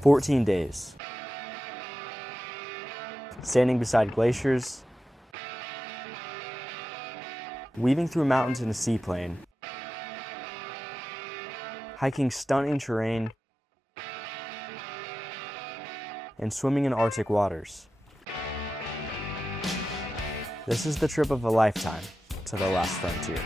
14 days. Standing beside glaciers, weaving through mountains in a seaplane, hiking stunning terrain, and swimming in Arctic waters. This is the trip of a lifetime to the last frontier.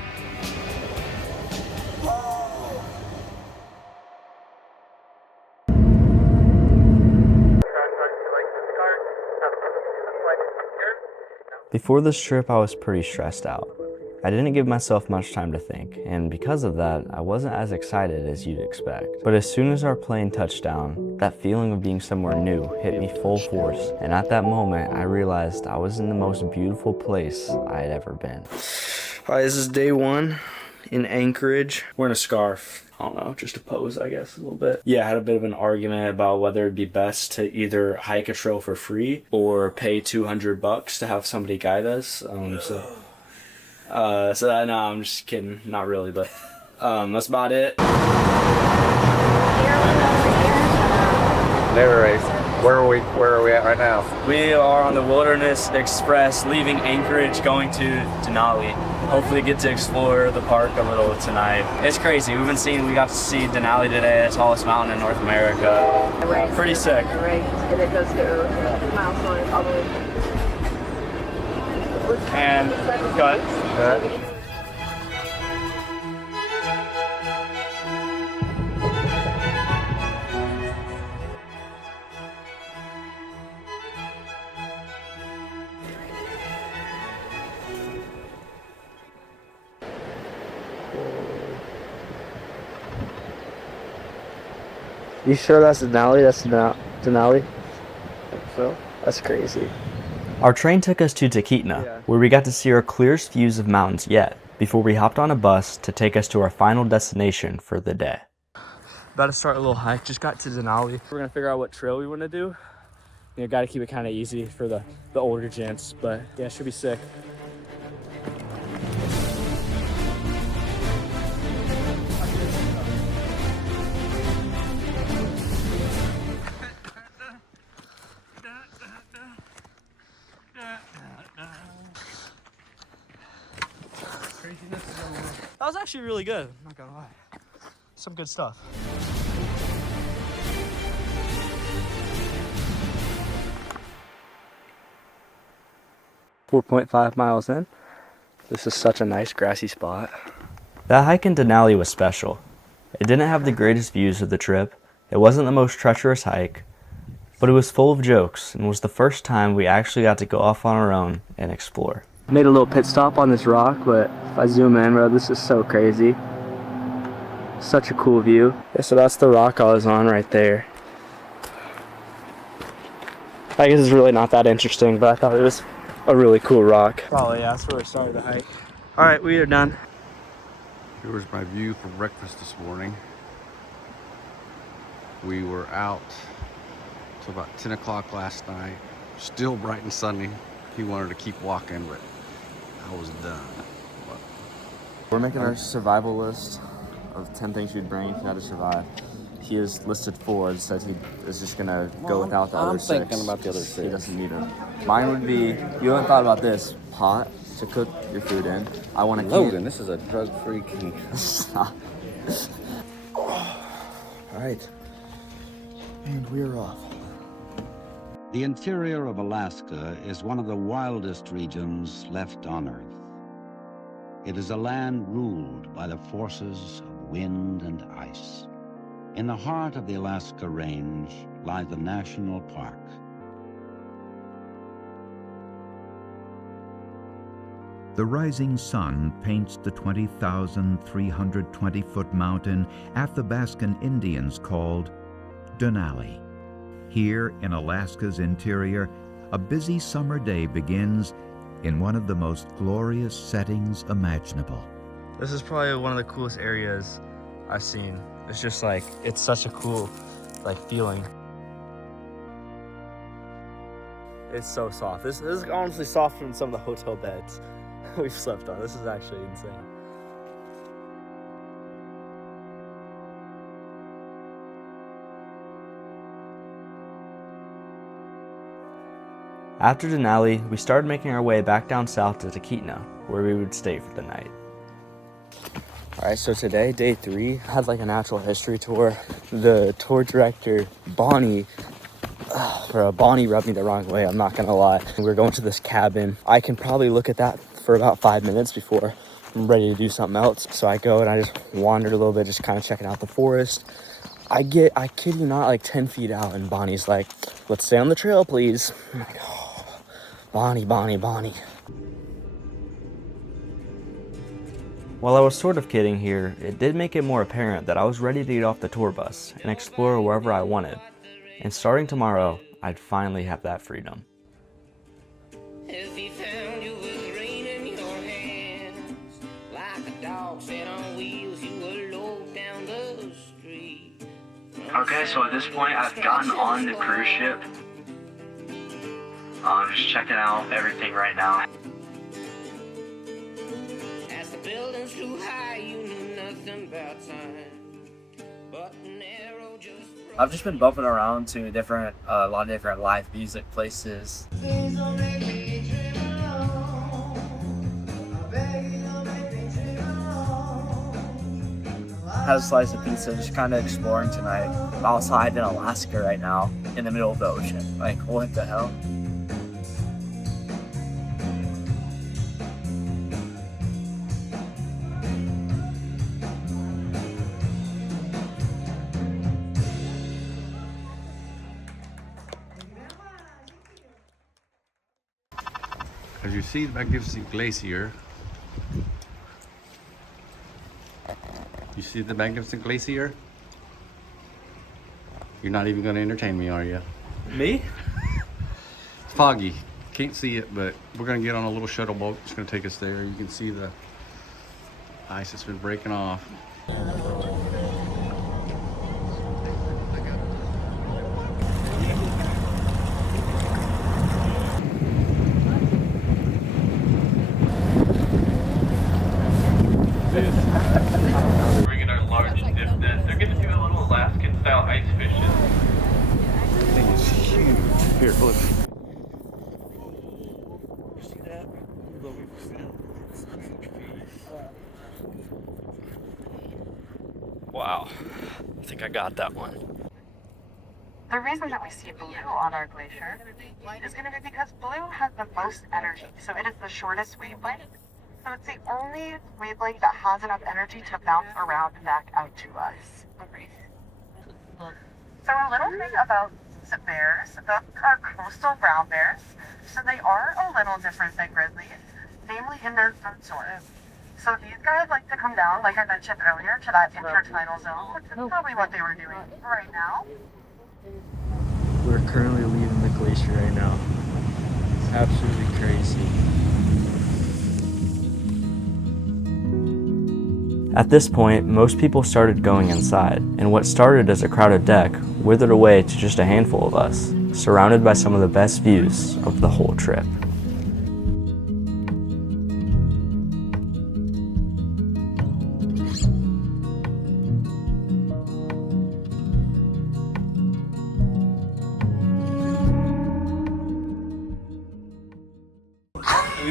Before this trip, I was pretty stressed out. I didn't give myself much time to think, and because of that, I wasn't as excited as you'd expect. But as soon as our plane touched down, that feeling of being somewhere new hit me full force, and at that moment, I realized I was in the most beautiful place I had ever been. All right, this is day one in Anchorage. Wearing a scarf. I don't know, just to pose, I guess, a little bit. Yeah, I had a bit of an argument about whether it'd be best to either hike a trail for free or pay $200 to have somebody guide us. No, I'm just kidding. Not really, but that's about it. Narrate. Where are we at right now? We are on the Wilderness Express, leaving Anchorage, going to Denali. Hopefully get to explore the park a little tonight. It's crazy. We got to see Denali today, the tallest mountain in North America. Pretty sick. And it goes to milestone all the way. And cut. You sure that's Denali? That's Denali? I think so. That's crazy. Our train took us to Tahkeetna, where we got to see our clearest views of mountains yet, before we hopped on a bus to take us to our final destination for the day. About to start a little hike, just got to Denali. We're gonna figure out what trail we wanna do. You know, gotta keep it kinda easy for the older gents, but yeah, it should be sick. That was actually really good, I'm not gonna lie. Some good stuff. .5 miles in. This is such a nice grassy spot. That hike in Denali was special. It didn't have the greatest views of the trip. It wasn't the most treacherous hike, but it was full of jokes and was the first time we actually got to go off on our own and explore. Made a little pit stop on this rock, but if I zoom in, bro, this is so crazy. Such a cool view. Yeah, so that's the rock I was on right there. I guess it's really not that interesting, but I thought it was a really cool rock. Probably, yeah, that's where we started the hike. All right, we are done. Here's my view from breakfast this morning. We were out till about 10 o'clock last night. Still bright and sunny. He wanted to keep walking, but I was done. We're making our survival list of 10 things you'd bring if you had to survive. He has listed 4 and says he is just gonna go without the other 6. I'm thinking about the other 6. He doesn't need them. Mine would be, you haven't thought about this, pot to cook your food in. I want to Logan, this is a drug-free king. Stop. All right, and we're off. The interior of Alaska is one of the wildest regions left on Earth. It is a land ruled by the forces of wind and ice. In the heart of the Alaska Range lies the National Park. The rising sun paints the 20,320-foot mountain Athabascan Indians called Denali. Here in Alaska's interior, a busy summer day begins in one of the most glorious settings imaginable. This is probably one of the coolest areas I've seen. It's just like, it's such a cool, feeling. It's so soft. This is honestly softer than some of the hotel beds we've slept on. This is actually insane. After Denali, we started making our way back down south to Tahkeetna, where we would stay for the night. Alright, so today, day 3, had like a natural history tour. The tour director, Bonnie rubbed me the wrong way, I'm not gonna lie. We're going to this cabin. I can probably look at that for about 5 minutes before I'm ready to do something else. So I go and I just wandered a little bit, just kind of checking out the forest. I kid you not, like 10 feet out, and Bonnie's like, let's stay on the trail, please. I'm like, oh, Bonnie. While I was sort of kidding here, it did make it more apparent that I was ready to get off the tour bus and explore wherever I wanted. And starting tomorrow, I'd finally have that freedom. If he found you with rain in your hands, like a dog set on wheels, you were low down the street. Okay, so at this point, I've gotten on the cruise ship. I'm just checking out everything right now. As the buildings flew high, you knew nothing about time. But an arrow just I've just been bumping around to a lot of different live music places. Had a slice of pizza, just kind of exploring tonight. I'm outside in Alaska right now, in the middle of the ocean. Like, what the hell? As you see the magnificent glacier, you see the magnificent glacier? You're not even going to entertain me, are you? Me? It's foggy. Can't see it, but we're going to get on a little shuttle boat. It's going to take us there. You can see the ice that's been breaking off. Bringing our large dip net. They're gonna do a little Alaskan style ice fishing. This thing is huge. Here, look. See that? Wow, I think I got that one. The reason that we see blue on our glacier is going to be because blue has the most energy. So it is the shortest wavelength. So it's the only wavelength that has enough energy to bounce around and back out to us. So a little thing about bears, the coastal brown bears, so they are a little different than grizzlies, namely in their food source. So these guys like to come down, like I mentioned earlier, to that intertidal zone, which is probably what they were doing right now. We're currently leaving the glacier right now. It's absolutely crazy. At this point, most people started going inside, and what started as a crowded deck withered away to just a handful of us, surrounded by some of the best views of the whole trip.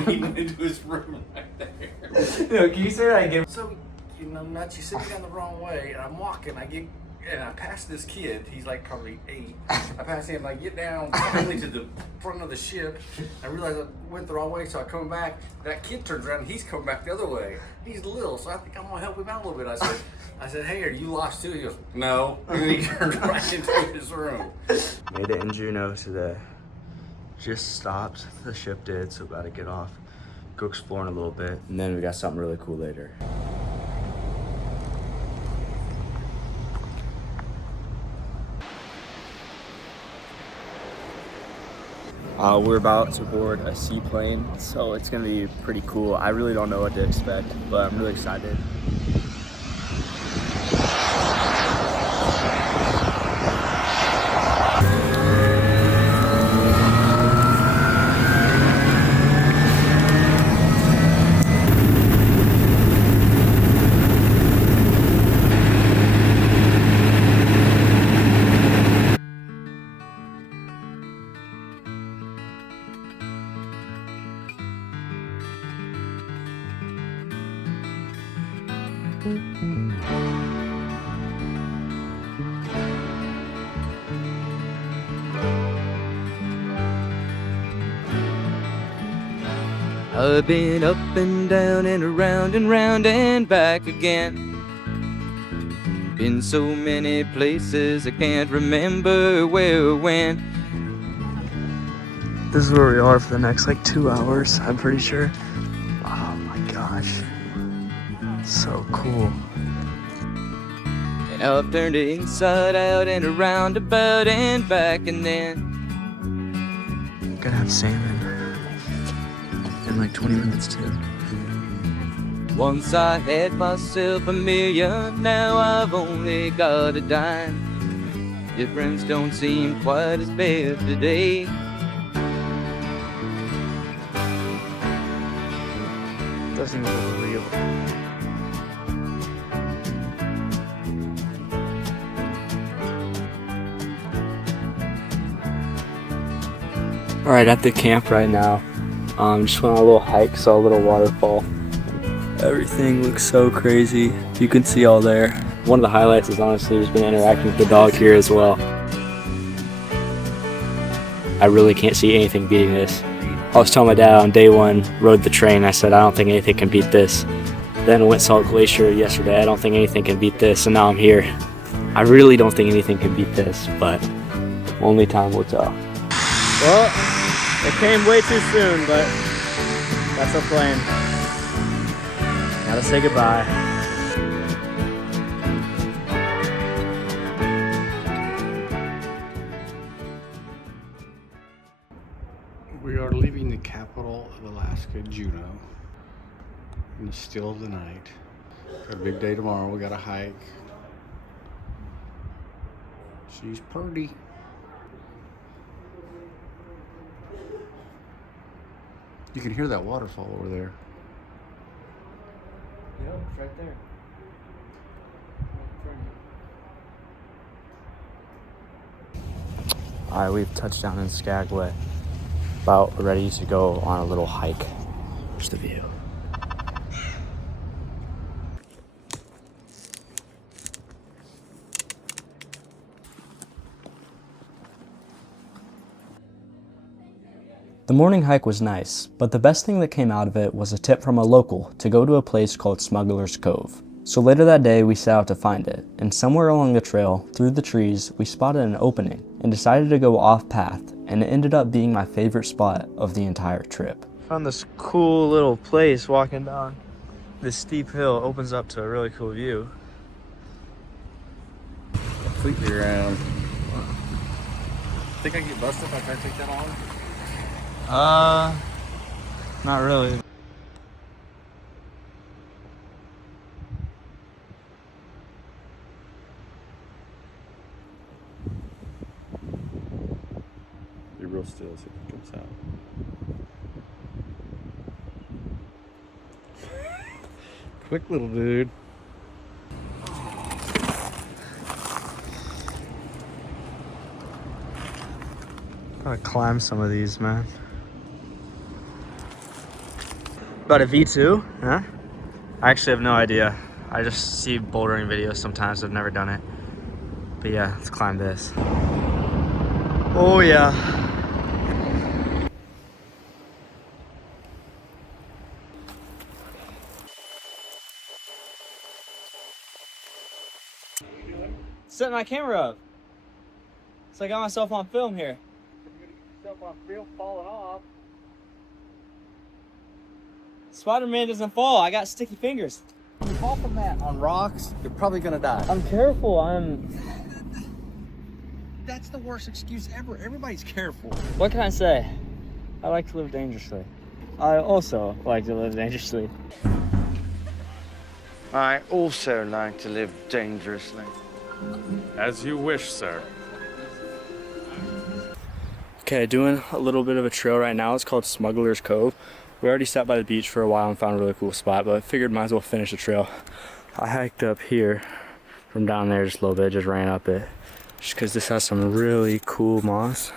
He went into his room right there. No, can you say that again? So, you know, nuts, you sitting down the wrong way, and I'm walking, and I pass this kid, he's like probably 8. I pass him, I get down finally to the front of the ship, I realize I went the wrong way, so I come back, that kid turns around, and he's coming back the other way. He's little, so I think I'm gonna help him out a little bit. I said, hey, are you lost too? He goes, no. And then he turned right into his room. Made it in Juneau today. Just stopped, the ship did, so about to get off, go exploring a little bit, and then we got something really cool later. We're about to board a seaplane, so it's gonna be pretty cool. I really don't know what to expect, but I'm really excited. I've been up and down and around and round and back again. Been so many places I can't remember where or when. This is where we are for the next like 2 hours, I'm pretty sure. Oh my gosh. So cool. And I've turned it inside out and around about and back, and then Gonna have salmon in like 20 minutes too. once I had myself $1,000,000, now I've only got a dime. Difference don't seem quite as bad today. Doesn't even look real. Alright, at the camp right now. Just went on a little hike, saw a little waterfall. Everything looks so crazy. You can see all there. One of the highlights is honestly just been interacting with the dog here as well. I really can't see anything beating this. I was telling my dad on day one, rode the train, I said I don't think anything can beat this. Then went saw Glacier yesterday, I don't think anything can beat this, and now I'm here. I really don't think anything can beat this, but only time will tell. Well, it came way too soon, but that's our plan. Gotta say goodbye. We are leaving the capital of Alaska, Juneau, in the still of the night. Got a big day tomorrow. We got a hike. She's purty. You can hear that waterfall over there. Yeah, it's right there. Alright, we've touched down in Skagway. About ready to go on a little hike. Here's the view. The morning hike was nice, but the best thing that came out of it was a tip from a local to go to a place called Smuggler's Cove. So later that day we set out to find it, and somewhere along the trail, through the trees, we spotted an opening and decided to go off path, and it ended up being my favorite spot of the entire trip. Found this cool little place walking down this steep hill. Opens up to a really cool view. Completely around. Think I can get busted if I try to take that on? Not really. Be real still, see if it comes out. Quick little dude. Gotta climb some of these, man. About a V2, huh? I actually have no idea. I just see bouldering videos sometimes. I've never done it. But yeah, let's climb this. Oh yeah. Set my camera up. So I got myself on film here. On film falling off. Spider-Man doesn't fall. I got sticky fingers. If you fall from that on rocks, you're probably gonna die. I'm careful. That's the worst excuse ever. Everybody's careful. What can I say? I like to live dangerously. I also like to live dangerously. I also like to live dangerously. As you wish, sir. Okay, doing a little bit of a trail right now. It's called Smuggler's Cove. We already sat by the beach for a while and found a really cool spot, but I figured might as well finish the trail. I hiked up here from down there just a little bit, just ran up it. Just because this has some really cool moss.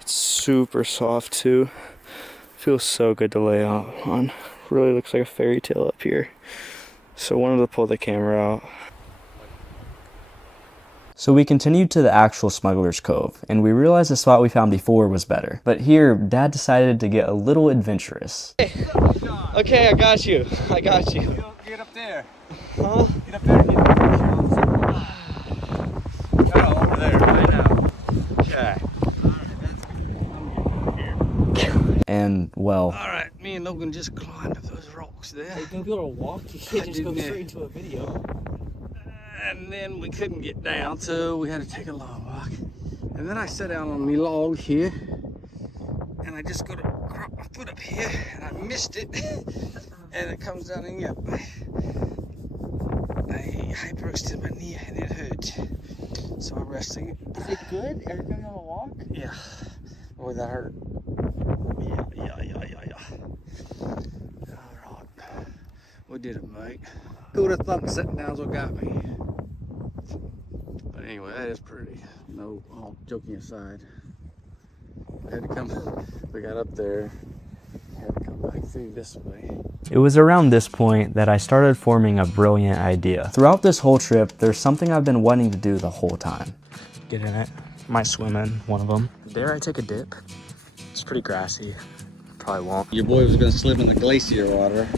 It's super soft too. Feels so good to lay out on. Really looks like a fairy tale up here. So I wanted to pull the camera out. So we continued to the actual Smuggler's Cove, and we realized the spot we found before was better. But here, Dad decided to get a little adventurous. Okay, I got you. I got you. Get up there. Huh? Get up there. Oh, over there, right now. Okay. And, well... Alright, me and Logan just climbed up those rocks there. Hey, don't go to a walk, you can't just go straight into a video. And then we couldn't get down, so we had to take a long walk. And then I sat down on my log here, and I just go to crop my foot up here, and I missed it. And it comes down and yep, I hyperextended my knee and it hurt. So I'm resting it. Is it good? Everything on the walk? Yeah. Oh, that hurt. Yeah. Alright. We did it, mate. Who would have thought sitting down's what got me? But anyway, that is pretty. No, all joking aside. I had to come, we got up there, had to come back through this way. It was around this point that I started forming a brilliant idea. Throughout this whole trip, there's something I've been wanting to do the whole time. Get in it. Might swim in one of them. Dare I take a dip? It's pretty grassy. Probably won't. Your boy was gonna swim in the glacier water,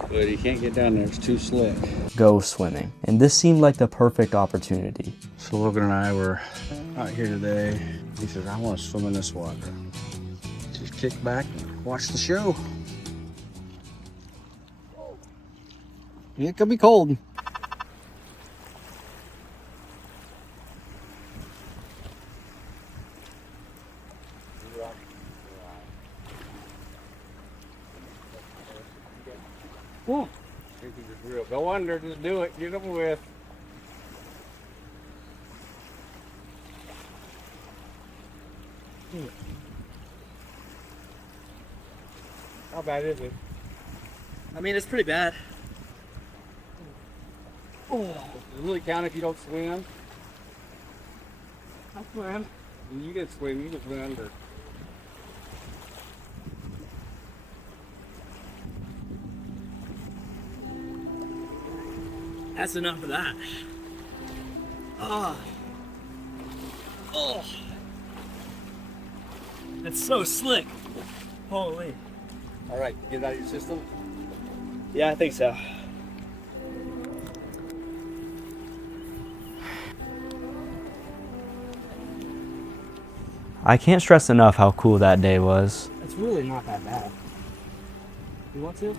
but he can't get down there, it's too slick. Go swimming. And this seemed like the perfect opportunity. So Logan and I were out here today. He says, I want to swim in this water. Just kick back and watch the show. It could be cold. Whoa. This is just real. Go under, just do it. Get over with. How bad is it? I mean, it's pretty bad. Oh. Does it really count if you don't swim? I swim. You didn't swim, you just went under. That's enough of that. Oh. Oh. That's so slick. Holy. All right, get it out of your system. Yeah, I think so. I can't stress enough how cool that day was. It's really not that bad. You want to?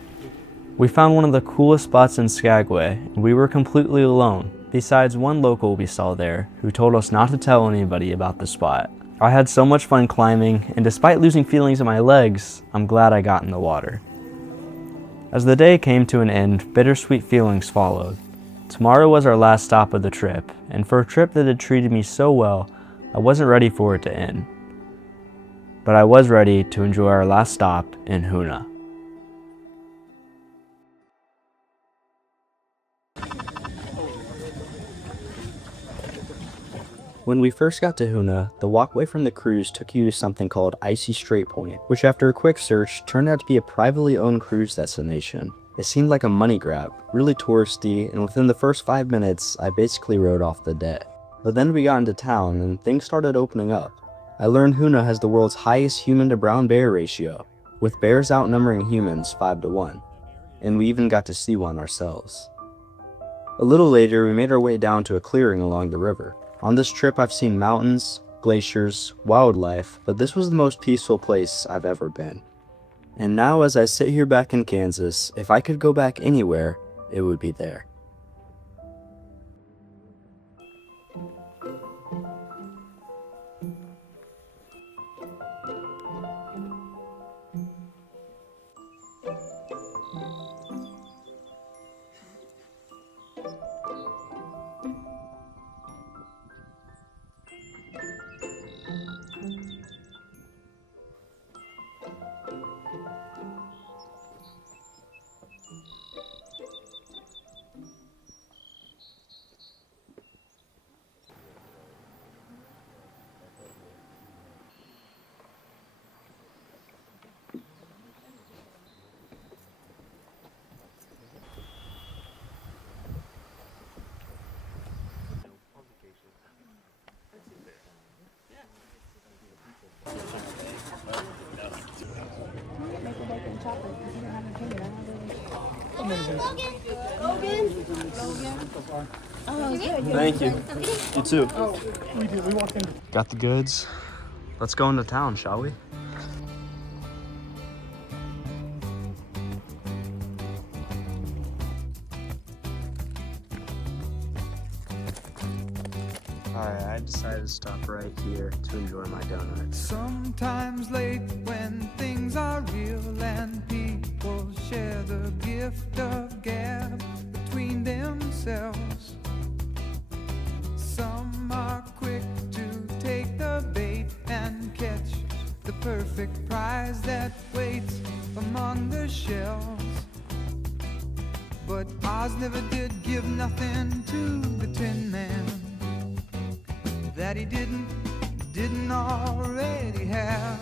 We found one of the coolest spots in Skagway, and we were completely alone, besides one local we saw there, who told us not to tell anybody about the spot. I had so much fun climbing, and despite losing feelings in my legs, I'm glad I got in the water. As the day came to an end, bittersweet feelings followed. Tomorrow was our last stop of the trip, and for a trip that had treated me so well, I wasn't ready for it to end. But I was ready to enjoy our last stop in Hoonah. When we first got to Hoonah, the walkway from the cruise took you to something called Icy Strait Point, which after a quick search turned out to be a privately owned cruise destination. It seemed like a money grab, really touristy, and within the first 5 minutes, I basically rode off the deck. But then we got into town and things started opening up. I learned Hoonah has the world's highest human to brown bear ratio, with bears outnumbering humans 5-1, and we even got to see one ourselves. A little later, we made our way down to a clearing along the river. On this trip, I've seen mountains, glaciers, wildlife, but this was the most peaceful place I've ever been. And now as I sit here back in Kansas, if I could go back anywhere, it would be there. Thank you. You too. Got the goods. Let's go into town, shall we? Alright, I decided to stop right here to enjoy my donuts. Sometimes late when things are real and people share the gift of gab between themselves. Some are quick to take the bait and catch the perfect prize that waits among the shells. But Oz never did give nothing to the Tin Man that he didn't already have.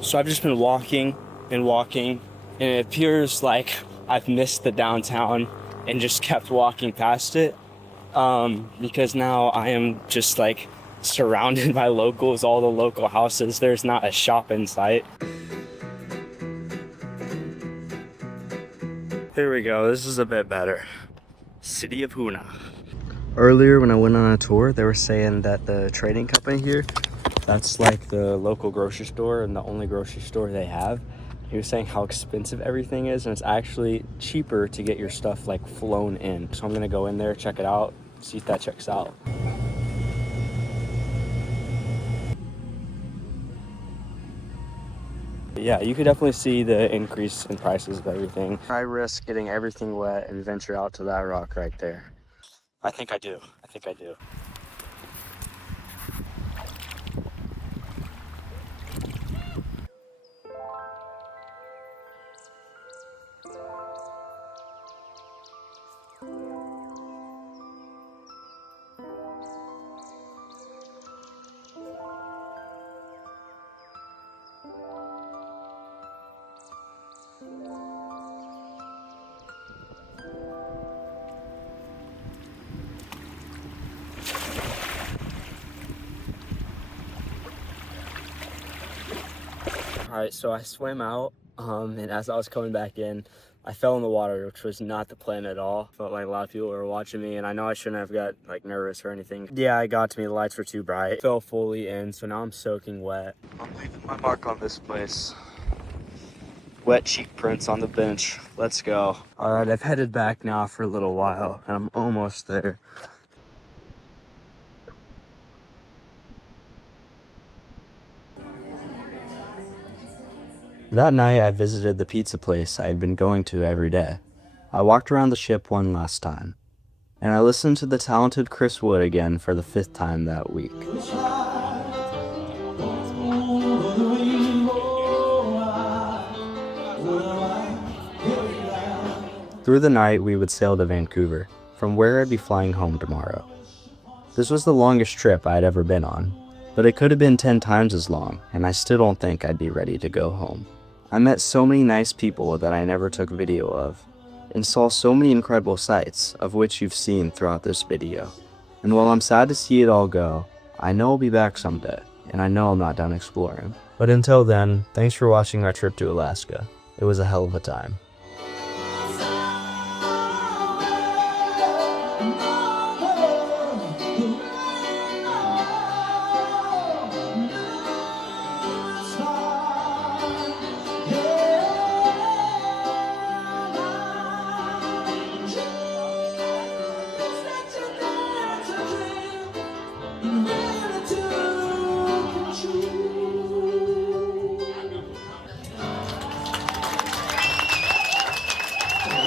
So I've just been walking, and it appears like I've missed the downtown and just kept walking past it, because now I am just like surrounded by locals, all the local houses. There's not a shop in sight. Here we go, this is a bit better. City of Hoonah. Earlier when I went on a tour, they were saying that the trading company here, that's like the local grocery store and the only grocery store they have. He was saying how expensive everything is, and it's actually cheaper to get your stuff like flown in. So I'm gonna go in there, check it out, see if that checks out. But yeah, you could definitely see the increase in prices of everything. I risk getting everything wet and venture out to that rock right there. I think I do. All right, so I swam out, and as I was coming back in, I fell in the water, which was not the plan at all. Felt like a lot of people were watching me, and I know I shouldn't have got like nervous or anything. Yeah, it got to me, the lights were too bright. Fell fully in, so now I'm soaking wet. I'm leaving my mark on this place. Wet cheek prints on the bench. Let's go. All right, I've headed back now for a little while, and I'm almost there. That night, I visited the pizza place I had been going to every day. I walked around the ship one last time, and I listened to the talented Chris Wood again for the 5th time that week. Through the night, we would sail to Vancouver, from where I'd be flying home tomorrow. This was the longest trip I had ever been on, but it could have been 10 times as long, and I still don't think I'd be ready to go home. I met so many nice people that I never took video of, and saw so many incredible sights, of which you've seen throughout this video. And while I'm sad to see it all go, I know I'll be back someday, and I know I'm not done exploring. But until then, thanks for watching our trip to Alaska. It was a hell of a time.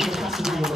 Has to be